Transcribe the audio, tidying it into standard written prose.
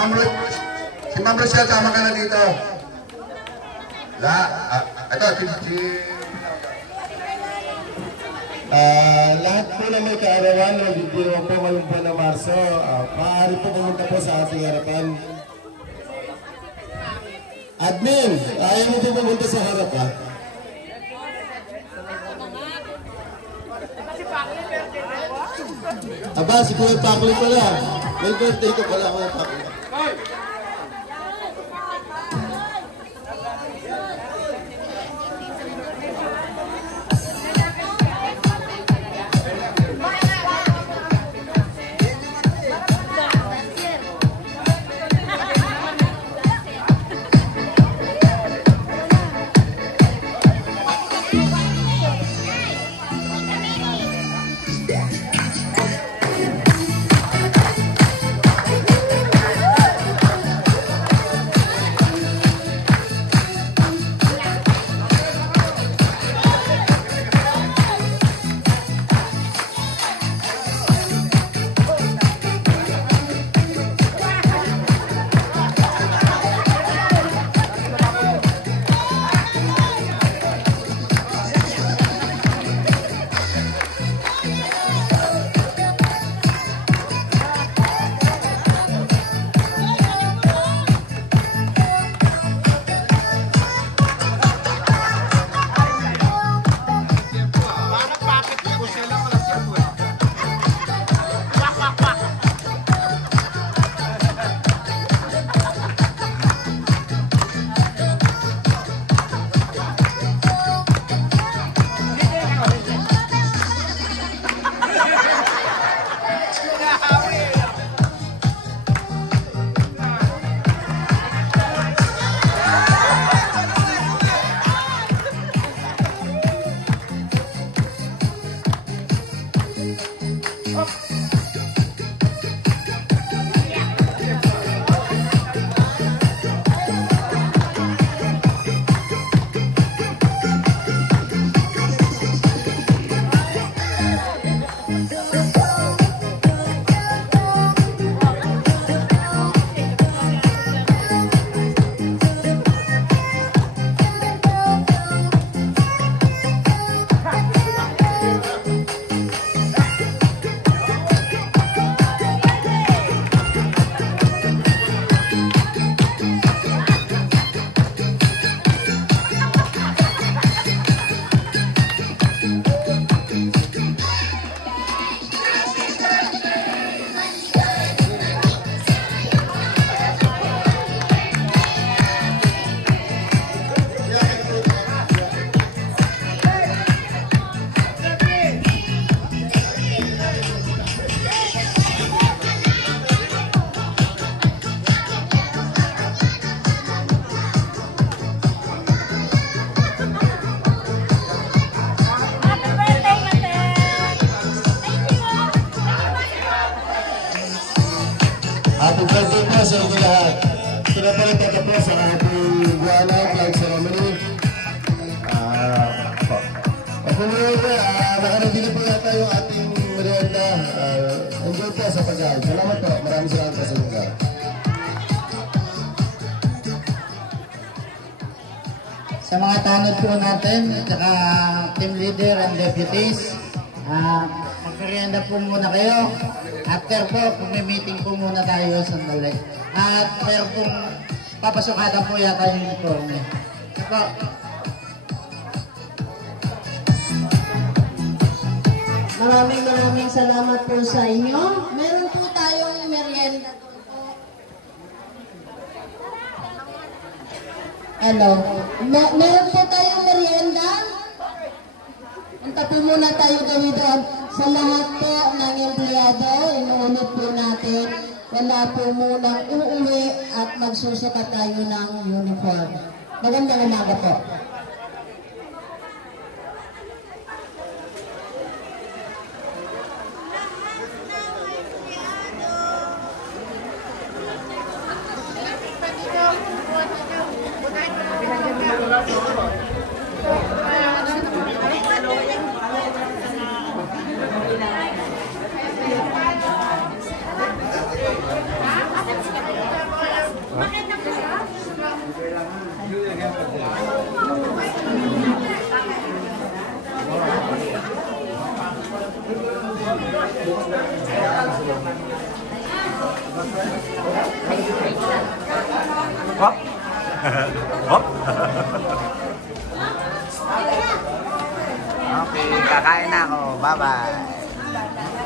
Si Ma'am Rochelle, sama ka na dito. Ito, lahat po na may kaarawan, magdidiro po ngayong buwan ng Marso. Maaari po pumunta po sa ating harapan. Admin, ayaw mo po pumunta sa harapan. Aba, si Kuya Pakli pala. May birthday ko pala, Kuya Pakli. Happy birthday po sa inyo lahat. Ito na pala tatapos ang ating Guana Flag Ceremony. Nakaredy na po yata yung ating merienda. Enjoy po sa pag-aal. Salamat po. Maraming salamat po sa inyo lahat. Sa mga tanod po natin, saka team leader and deputies, magmerienda po muna kayo. After po, may meeting po muna tayo sandali. At mayroon pong papasukatan po yata yung uniforme. So, maraming salamat po sa inyo. Meron po tayong merienda. Hello. Meron po tayong merienda. Punta po muna tayo dito. Sa lahat po ng empleyado, inuulit po natin, wala po munang uuwi at magsusukat tayo ng uniform. Magandang umaga po. Hop. Hop. Okay, kakain na ako. Bye-bye.